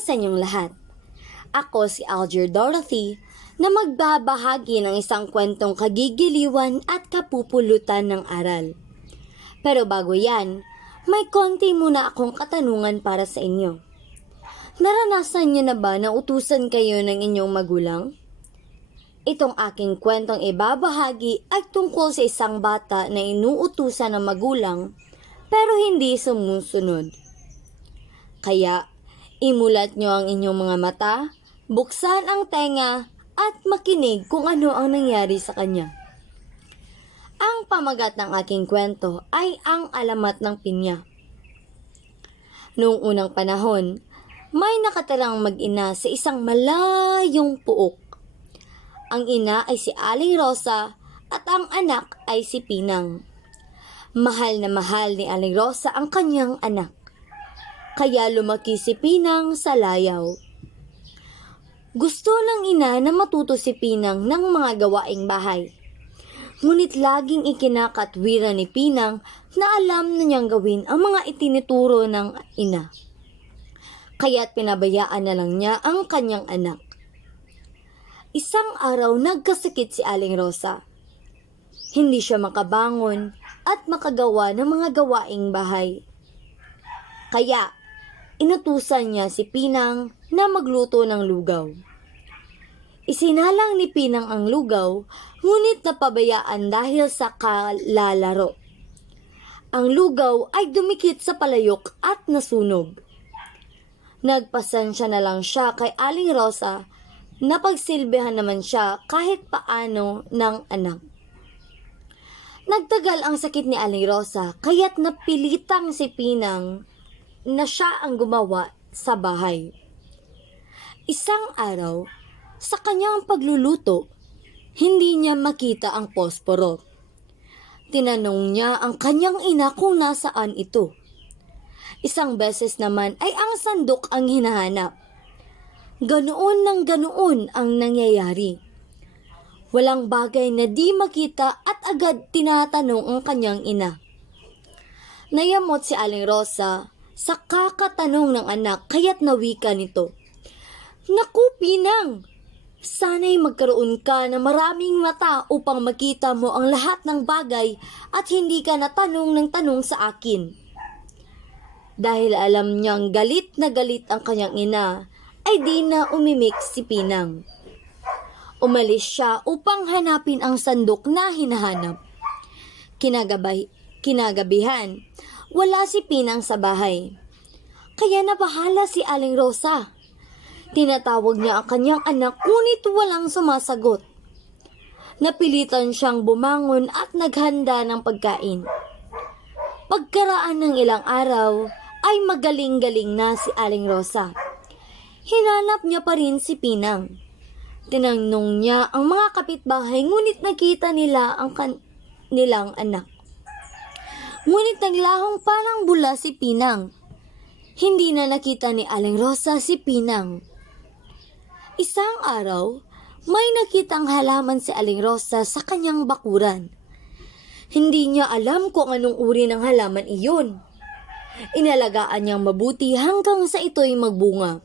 sa inyong lahat. Ako si Alger Dorothy na magbabahagi ng isang kwentong kagigiliwan at kapupulutan ng aral. Pero bago yan, may konti muna akong katanungan para sa inyo. Naranasan niyo na ba na utusan kayo ng inyong magulang? Itong aking kwentong ibabahagi ay tungkol sa isang bata na inuutusan ng magulang pero hindi sumusunod. Kaya, imulat nyo ang inyong mga mata, buksan ang tenga, at makinig kung ano ang nangyari sa kanya. Ang pamagat ng aking kwento ay ang alamat ng pinya. Noong unang panahon, may nakatirang mag-ina sa isang malayong puok. Ang ina ay si Aling Rosa at ang anak ay si Pinang. Mahal na mahal ni Aling Rosa ang kanyang anak. Kaya lumaki si Pinang sa layaw. Gusto ng ina na matuto si Pinang ng mga gawaing bahay. Ngunit laging ikinakatwira ni Pinang na alam na niyang gawin ang mga itinuturo ng ina. Kaya't pinabayaan na lang niya ang kanyang anak. Isang araw nagkasakit si Aling Rosa. Hindi siya makabangon at makagawa ng mga gawaing bahay. Kaya, inutusan niya si Pinang na magluto ng lugaw. Isinalang ni Pinang ang lugaw, ngunit napabayaan dahil sa kalalaro. Ang lugaw ay dumikit sa palayok at nasunog. Nagpasensya na lang siya kay Aling Rosa na pagsilbihan naman siya kahit paano ng anak. Nagtagal ang sakit ni Aling Rosa kaya't napilitang si Pinang na siya ang gumawa sa bahay. Isang araw, sa kanyang pagluluto, hindi niya makita ang posporo. Tinanong niya ang kanyang ina kung nasaan ito. Isang beses naman ay ang sandok ang hinahanap. Ganoon ng ganoon ang nangyayari. Walang bagay na di makita at agad tinatanong ang kanyang ina. Nayamot si Aling Rosa sa kakatanong ng anak kaya't nawika nito. Naku, Pinang! Sana'y magkaroon ka na maraming mata upang makita mo ang lahat ng bagay at hindi ka natanong ng tanong sa akin. Dahil alam niyang galit na galit ang kanyang ina, ay di na umimik si Pinang. Umalis siya upang hanapin ang sandok na hinahanap. Kinagabay, kinagabihan, wala si Pinang sa bahay. Kaya nabahala si Aling Rosa. Tinatawag niya ang kanyang anak ngunit walang sumasagot. Napilitan siyang bumangon at naghanda ng pagkain. Pagkaraan ng ilang araw, ay magaling-galing na si Aling Rosa. Hinanap niya pa rin si Pinang. Tinanong niya ang mga kapitbahay ngunit nakita nila ang kan- nilang anak. Ngunit naglahong parang bula si Pinang. Hindi na nakita ni Aling Rosa si Pinang. Isang araw, may nakitang halaman si Aling Rosa sa kanyang bakuran. Hindi niya alam kung anong uri ng halaman iyon. Inalagaan niyang mabuti hanggang sa ito'y magbunga.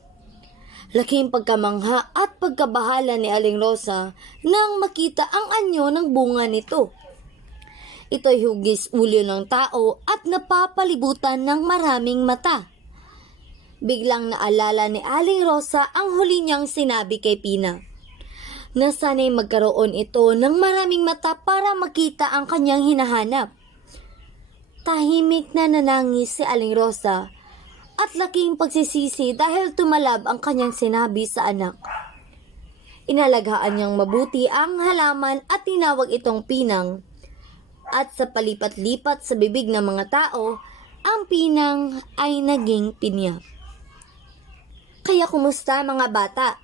Laking pagkamangha at pagkabahala ni Aling Rosa nang makita ang anyo ng bunga nito. Ito'y hugis ulo ng tao at napapalibutan ng maraming mata. Biglang naalala ni Aling Rosa ang huli niyang sinabi kay Pina. Na sana'y magkaroon ito ng maraming mata para makita ang kanyang hinahanap. Tahimik na nanangis si Aling Rosa at laking pagsisisi dahil tumalab ang kanyang sinabi sa anak. Inalagaan niyang mabuti ang halaman at tinawag itong pinang. At sa palipat-lipat sa bibig ng mga tao, ang pinang ay naging pinya. Kaya kumusta mga bata?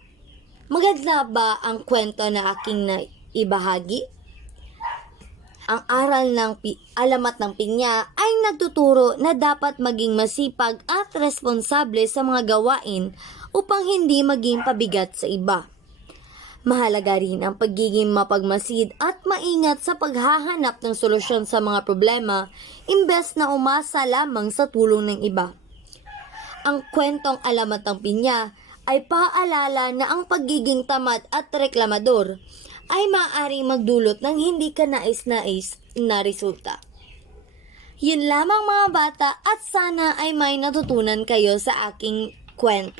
Maganda ba ang kwento na aking na ibahagi? Ang aral ng pi- alamat ng pinya ay nagtuturo na dapat maging masipag at responsable sa mga gawain upang hindi maging pabigat sa iba. Mahalaga rin ang pagiging mapagmasid at maingat sa paghahanap ng solusyon sa mga problema imbes na umasa lamang sa tulong ng iba. Ang kwentong alamat ng pinya ay paalala na ang pagiging tamad at reklamador ay maaaring magdulot ng hindi ka nais-nais na resulta. Yun lamang mga bata at sana ay may natutunan kayo sa aking kwento.